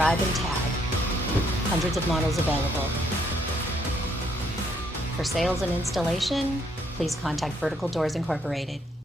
subscribe and tag. Hundreds of models available. For sales and installation, please contact Vertical Doors Incorporated.